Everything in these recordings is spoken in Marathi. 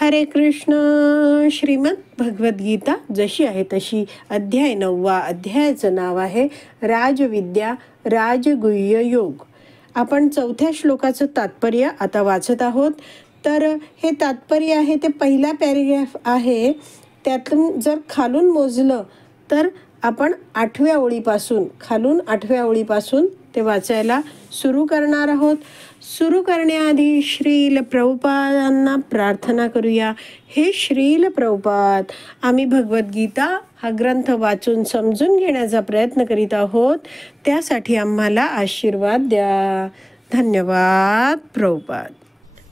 हरे कृष्ण. श्रीमद भगवद्गीता जशी आहे तशी, अध्याय 9. अध्यायाचं नाव आहे राजविद्या राजगुह्य योग. आपण 4थ्या श्लोकाचं तात्पर्य आता वाचत आहोत. तर हे तात्पर्य आहे ते पहिला पॅरेग्राफ आहे. त्यातून जर खालून मोजलं तर आपण 8व्या ओळीपासून ते वाचायला सुरू करणार आहोत. सुरू करण्याआधी श्रील प्रभुपादांना प्रार्थना करूया. हे श्रील प्रभुपाद, आम्ही भगवद्गीता हा ग्रंथ वाचून समजून घेण्याचा प्रयत्न करीत आहोत. त्यासाठी आम्हाला आशीर्वाद द्या. धन्यवाद प्रभुपाद.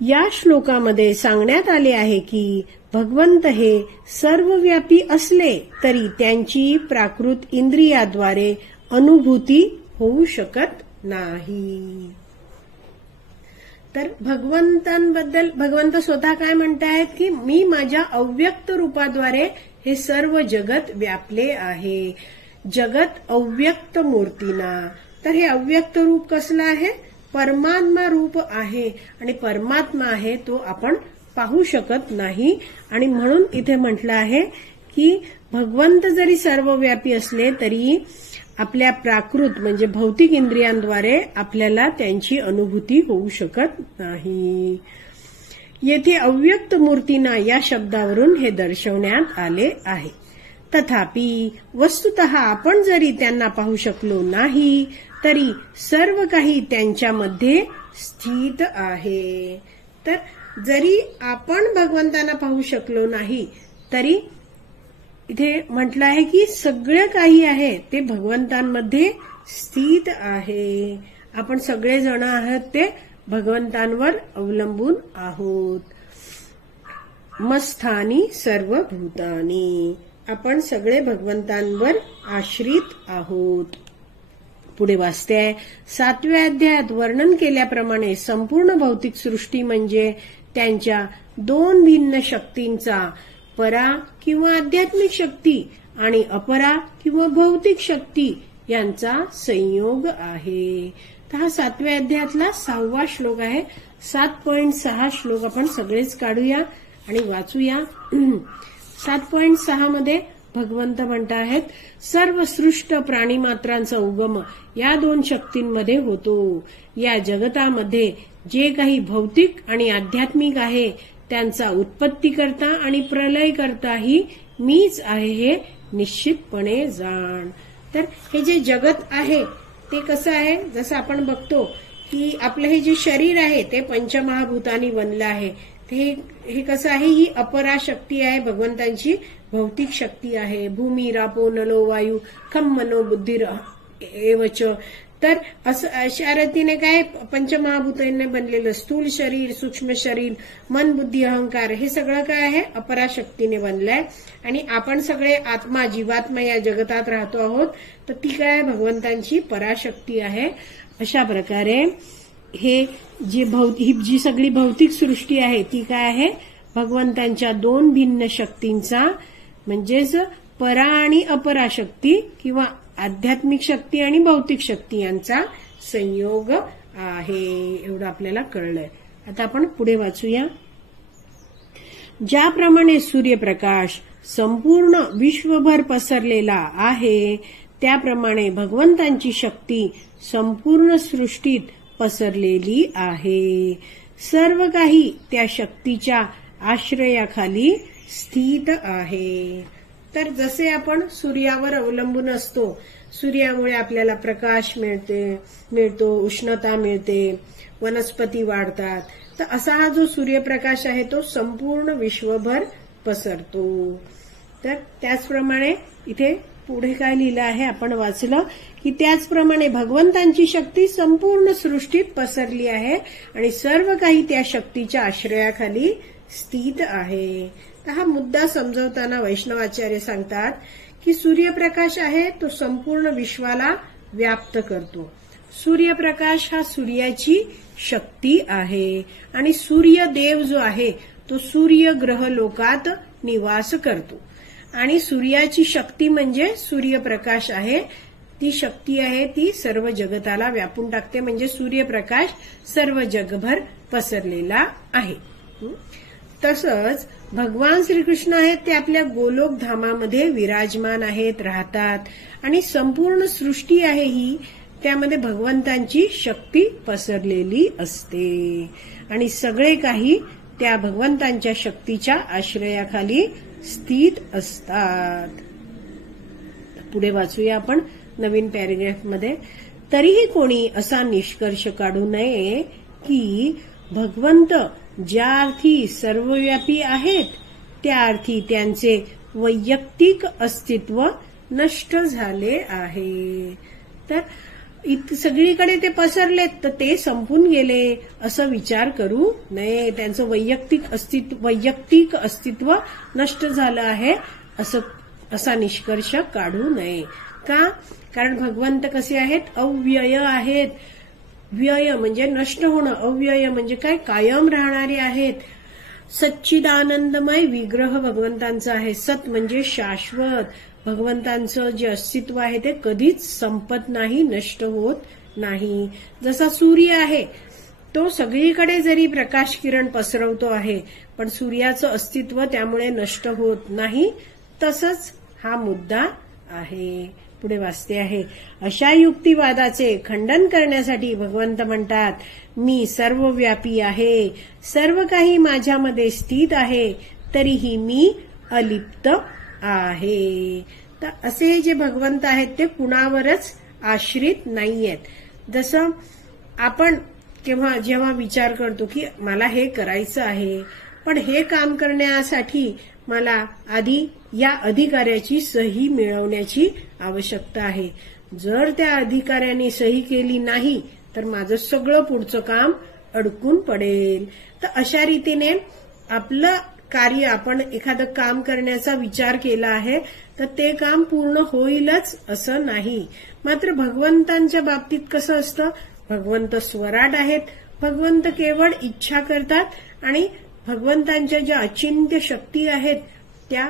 या श्लोकामध्ये सांगण्यात आले आहे की भगवंत हे सर्वव्यापी असले तरी त्यांची प्राकृत इंद्रियाद्वारे अनुभूती होऊ शकत नाही. तर भगवंतांबद्दल भगवंत स्वतः काय म्हणतायत की मी माझ्या अव्यक्त रूपाद्वारे हे सर्व जगत व्यापले आहे. जगत अव्यक्त मूर्तीना. तर हे अव्यक्त रूप कसलं आहे? परमात्मा रूप आहे. आणि परमात्मा आहे तो आपण पाहू शकत नाही. आणि म्हणून इथे म्हटलं आहे की भगवंत जरी सर्वव्यापी असले तरी आपल्या प्राकृत म्हणजे भौतिक इंद्रियांद्वारे आपल्याला त्यांची अनुभूती होऊ शकत नाही. येथे अव्यक्त मूर्तीना या शब्दावरून हे दर्शवण्यात आले आहे. तथापि वस्तुतः आपण जरी त्यांना पाहू शकलो नाही तरी सर्व काही त्यांच्यामध्ये स्थित आहे. तर जरी आपण भगवंतांना पाहू शकलो नाही तरी इथे म्हटलं आहे की सगळं काही आहे ते भगवंतांमध्ये स्थित आहे. आपण सगळे जण आहात ते भगवंतांवर अवलंबून आहोत. मस्थानी सर्व भूतानी. आपण सगळे भगवंतांवर आश्रित आहोत. पुढे वाचते आहे. 7व्या अध्यायात वर्णन केल्याप्रमाणे संपूर्ण भौतिक सृष्टी म्हणजे त्यांच्या 2 भिन्न शक्तींचा, परा किंवा आध्यात्मिक शक्ती आणि अपरा किंवा भौतिक शक्ती यांचा संयोग आहे. तर हा 7व्या अध्यायातला 6वा श्लोक आहे. 7.6 श्लोक आपण सगळेच काढूया आणि वाचूया. 7.6 मध्ये भगवंत म्हणत आहेत, सर्व सृष्ट प्राणीमात्रांचा उगम या 2 शक्तींमध्ये होतो. या जगतामध्ये जे काही भौतिक आणि आध्यात्मिक आहे त्यांचा उत्पत्तीकर्ता आणि प्रलयकर्ताही मीच आहे हे निश्चितपणे जाण. तर हे जे जगत आहे ते कसं आहे? जसं आपण बघतो की आपलं हे जे शरीर आहे ते पंचमहाभूतांनी बनलं आहे. हे कसं आहे? ही अपरा शक्ती आहे, भगवंतांची भौतिक शक्ती आहे. भूमी रापो नलो वायू खम मनो बुद्धिर एवच. तर असं अशा रीतीने काय पंचमहाभूतांनी बनलेलं स्थूल शरीर, सूक्ष्म शरीर, मन, बुद्धी, अहंकार हे सगळं काय आहे? अपरा शक्तीने बनलंय. आणि आपण सगळे आत्मा जीवात्मा या जगतात राहतो आहोत. तर ती काय भगवंतांची पराशक्ती आहे. अशा प्रकारे ही जी सगळी भौतिक सृष्टी आहे ती काय आहे? भगवंतांच्या 2 भिन्न शक्तींचा म्हणजेच परा आणि अपरा शक्ती किंवा आध्यात्मिक शक्ती आणि भौतिक शक्ती यांचा संयोग आहे. एवढं आपल्याला कळलंय. आता आपण पुढे वाचूया. ज्याप्रमाणे सूर्यप्रकाश संपूर्ण विश्वभर पसरलेला आहे त्याप्रमाणे भगवंतांची शक्ती संपूर्ण सृष्टीत पसरलेली आहे. सर्व काही त्या शक्तीच्या आश्रयाखाली स्थित आहे. तर जसे आपण सूर्यावर अवलंबून असतो, सूर्यामुळे आपल्याला प्रकाश मिळतो, उष्णता मिळते, वनस्पती वाढतात. तर असा हा जो सूर्यप्रकाश आहे तो संपूर्ण विश्वभर पसरतो. तर त्याचप्रमाणे इथे पुढे काय लिहिलं आहे आपण वाचलं की त्याचप्रमाणे भगवंतांची शक्ती संपूर्ण सृष्टीत पसरली आहे आणि सर्व काही त्या शक्तीच्या आश्रयाखाली स्थित आहे. तर हा मुद्दा समजवताना वैष्णवाचार्य सांगतात की सूर्यप्रकाश आहे तो संपूर्ण विश्वाला व्याप्त करतो. सूर्यप्रकाश हा सूर्याची शक्ती आहे आणि सूर्यदेव जो आहे तो सूर्य ग्रह लोकात निवास करतो. आणि सूर्याची शक्ती म्हणजे सूर्यप्रकाश आहे. ती शक्ती आहे ती सर्व जगताला व्यापून टाकते. म्हणजे सूर्यप्रकाश सर्व जगभर पसरलेला आहे. तसंच भगवान श्रीकृष्ण आहेत ते आपल्या गोलोक धामामध्ये विराजमान आहेत, राहतात आणि संपूर्ण सृष्टी आहे ही त्यामध्ये भगवंतांची शक्ती पसरलेली असते आणि सगळे काही त्या भगवंतांच्या शक्तीच्या आश्रयाखाली स्थित असतात. पुढे वाचूया आपण नवीन पॅरेग्राफमध्ये. तरीही कोणी असा निष्कर्ष काढू नये की भगवंत ज्या अर्थी सर्वव्यापी आहेत त्या अर्थी त्यांचे वैयक्तिक अस्तित्व नष्ट झाले आहे. तर सगळीकडे ते पसरलेत तर ते संपून गेले असं विचार करू नये. त्यांचं वैयक्तिक अस्तित्व नष्ट झालं आहे असा निष्कर्ष काढू नये. का? कारण भगवंत कसे आहेत? अव्यय आहेत. व्यय म्हणजे नष्ट होणं, अव्यय म्हणजे काय? कायम राहणारे आहेत. सच्चिदानंदमय विग्रह भगवंतांचा आहे. सत म्हणजे शाश्वत. भगवंतांचं जे अस्तित्व आहे ते कधीच संपत नाही, नष्ट होत नाही. जसा सूर्य आहे तो सगळीकडे जरी प्रकाश किरण पसरवतो आहे पण सूर्याचं अस्तित्व त्यामुळे नष्ट होत नाही, तसंच हा मुद्दा आहे. पुढे वाचते आहे. अशा युक्तिवादाचे खंडन करण्यासाठी भगवंत म्हणतात, मी सर्वव्यापी आहे, सर्व काही माझ्यामध्ये स्थित आहे, तरीही मी अलिप्त आहे. तर असे जे भगवंत आहेत ते कुणावरच आश्रित नाहीयेत. जसं आपण जेव्हा विचार करतो की मला हे करायचं आहे पण हे काम करण्यासाठी मला आधी या अधिकाऱ्याची सही मिळवण्याची आवश्यकता आहे. जर त्या अधिकाऱ्याने सही केली नाही तर माझं सगळं पुढचं काम अडकून पडेल. तर अशा रीतीने आपलं कार्य, आपण एखादं काम करण्याचा विचार केला आहे तर ते काम पूर्ण होईलच असं नाही. मात्र भगवंतांच्या बाबतीत कसं असतं? भगवंत स्वराट आहेत. भगवंत केवळ इच्छा करतात आणि भगवंतांच्या ज्या अचिंत्य शक्ती आहेत त्या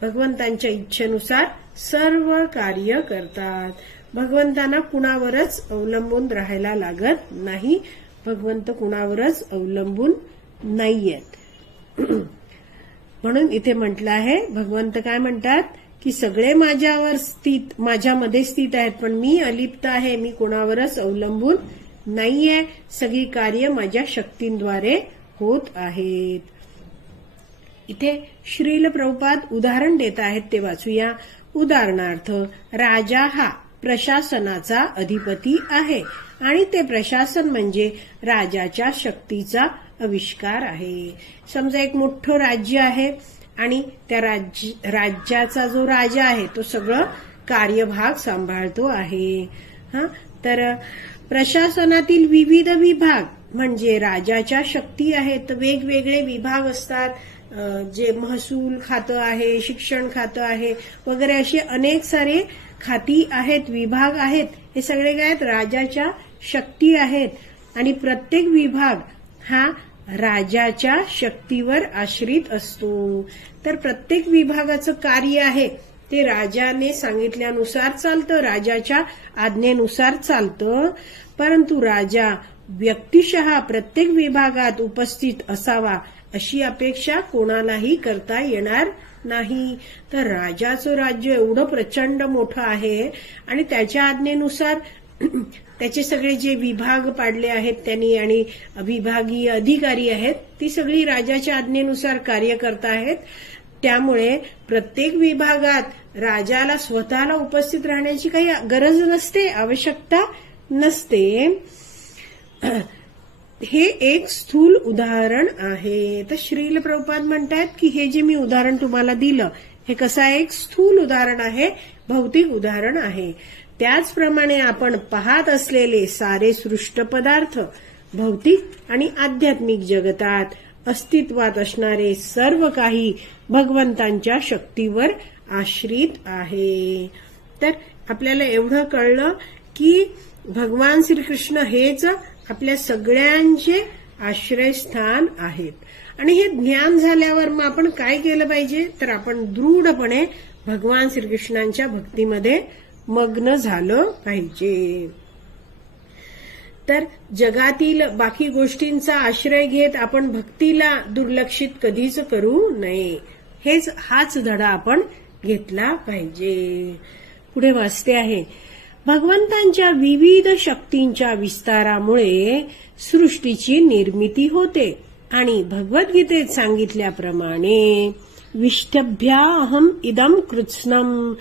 भगवंतांच्या इच्छेनुसार सर्व कार्य करतात. भगवंतांना कुणावरच अवलंबून राहायला लागत नाही. भगवंत कुणावरच अवलंबून नाहीयेत. म्हणून इथे म्हटलं आहे, भगवंत काय म्हणतात की सगळे माझ्यामध्ये स्थित आहेत पण मी अलिप्त आहे, मी कुणावरच अवलंबून नाहीये. सगळी कार्य माझ्या शक्तींद्वारे होत आहेत. इथे श्रील प्रभुपाद उदाहरण देत आहेत ते वाचूया. उदाहरणार्थ, राजा हा प्रशासनाचा अधिपती आहे आणि ते प्रशासन म्हणजे राजाच्या शक्तीचा आविष्कार आहे. समजा एक मोठं राज्य आहे आणि त्या राज्याचा जो राजा आहे तो सगळं कार्यभाग सांभाळतो आहे. तर प्रशासनातील विविध विभाग म्हणजे राजाच्या शक्ती आहेत. वेगवेगळे विभाग असतात, जे महसूल खातं आहे, शिक्षण खातं आहे वगैरे असे अनेक सारे खाती आहेत, विभाग आहेत. हे सगळे काय आहेत? राजाच्या शक्ती आहेत आणि प्रत्येक विभाग हा राजाच्या शक्तीवर आश्रित असतो. तर प्रत्येक विभागाचं कार्य आहे ते राजाने सांगितल्यानुसार चालतं, राजाच्या आज्ञेनुसार चालतं. परंतु राजा व्यक्तिशः प्रत्येक विभागात उपस्थित असावा अशी अपेक्षा कोणालाही करता येणार नाही. तर राजाचं राज्य एवढं प्रचंड मोठं आहे आणि त्याच्या आज्ञेनुसार त्याचे सगळे जे विभाग पाडले आहेत त्यांनी आणि विभागीय अधिकारी आहेत ती सगळी राजाच्या आज्ञेनुसार कार्य करत आहेत. त्यामुळे प्रत्येक विभागात राजाला स्वतःला उपस्थित राहण्याची काही गरज नसते, आवश्यकता नसते. हे एक स्थूल उदाहरण आहे. तर श्रील प्रभुपाद म्हणतात की हे जे मी उदाहरण तुम्हाला दिलं हे कसं आहे? एक स्थूल उदाहरण आहे, भौतिक उदाहरण आहे. त्याचप्रमाणे आपण पाहत असलेले सारे सृष्ट पदार्थ भौतिक आणि आध्यात्मिक जगतात अस्तित्वात असणारे सर्व काही भगवंतांच्या शक्तीवर आश्रित आहे. तर आपल्याला एवढं कळलं की भगवान श्रीकृष्ण हेच आपल्या सगळ्यांचे आश्रयस्थान आहेत. आणि हे ज्ञान झाल्यावर मग आपण काय केलं पाहिजे? तर आपण दृढपणे भगवान श्रीकृष्णांच्या भक्तीमध्ये मग्न झालं पाहिजे. तर जगातील बाकी गोष्टींचा आश्रय घेत आपण भक्तीला दुर्लक्षित कधीच करू नये. हाच धडा आपण घेतला पाहिजे. पुढे वाचते आहे, भगवंतांच्या विविध शक्तींच्या विस्तारामुळे सृष्टीची निर्मिती होते आणि भगवद्गीतेत सांगितल्याप्रमाणे विष्टभ्याहम इदम कृत्स्नम,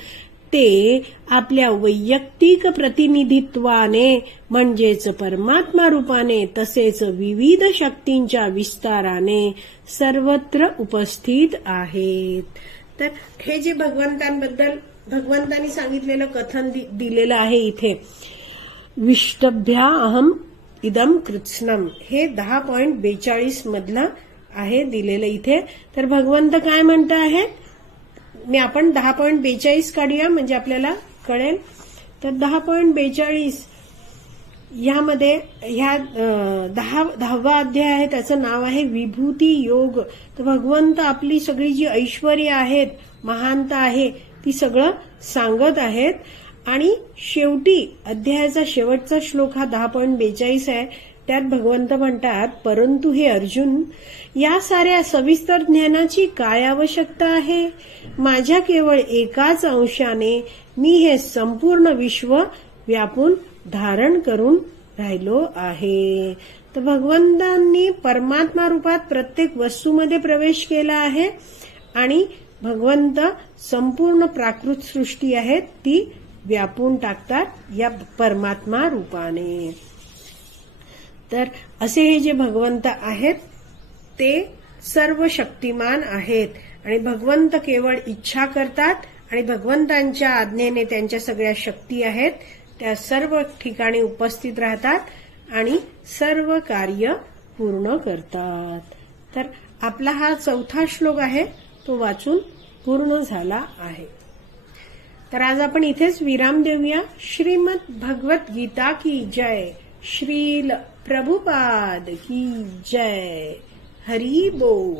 ते आपल्या वैयक्तिक प्रतिनिधित्वाने म्हणजेच परमात्मा रूपाने तसेच विविध शक्तींच्या विस्ताराने सर्वत्र उपस्थित आहेत. तर हे जे भगवंतांनी सांगितलेलं कथन दिलेलं आहे इथे, विष्टभ्याहम इदम कृत्स्नम, हे 10.42 मधलं आहे दिलेलं इथे. तर भगवंत काय म्हणत आहेत, आपण 10.42 काढूया म्हणजे आपल्याला कळेल. तर 10.42 ह्यामध्ये ह्या 10वा अध्याय आहे, त्याचं नाव आहे विभूती योग. तर भगवंत आपली सगळी जी ऐश्वर्य आहेत, महानता आहे, ती सगळं सांगत आहेत. आणि शेवटी अध्यायाचा शेवटचा श्लोक हा 10.42 आहे. त्यात भगवंत म्हणतात, परंतु हे अर्जुन, या साऱ्या सविस्तर ज्ञानाची काय आवश्यकता आहे. माझ्या केवळ एकाच अंशाने मी हे संपूर्ण विश्व व्यापून धारण करून राहिलो आहे. तर भगवंतांनी परमात्मा रूपात प्रत्येक वस्तूमध्ये प्रवेश केला आहे आणि भगवंत संपूर्ण प्राकृत सृष्टी आहे ती व्यापून टाकतात या परमात्मा रूपाने. तर असे हे जे भगवंत आहेत ते सर्व शक्तिमान आहेत आणि भगवंत केवळ इच्छा करतात आणि भगवंतांच्या आज्ञेने त्यांच्या सगळ्या शक्ती आहेत त्या सर्व ठिकाणी उपस्थित राहतात आणि सर्व कार्य पूर्ण करतात. तर आपला हा 4था श्लोक आहे तो वाचून पूर्ण झाला आहे. तर आज आपण इथेच विराम देऊया. श्रीमद भगवत गीता की जय. श्रील प्रभुपाद की जय. हरी बोल.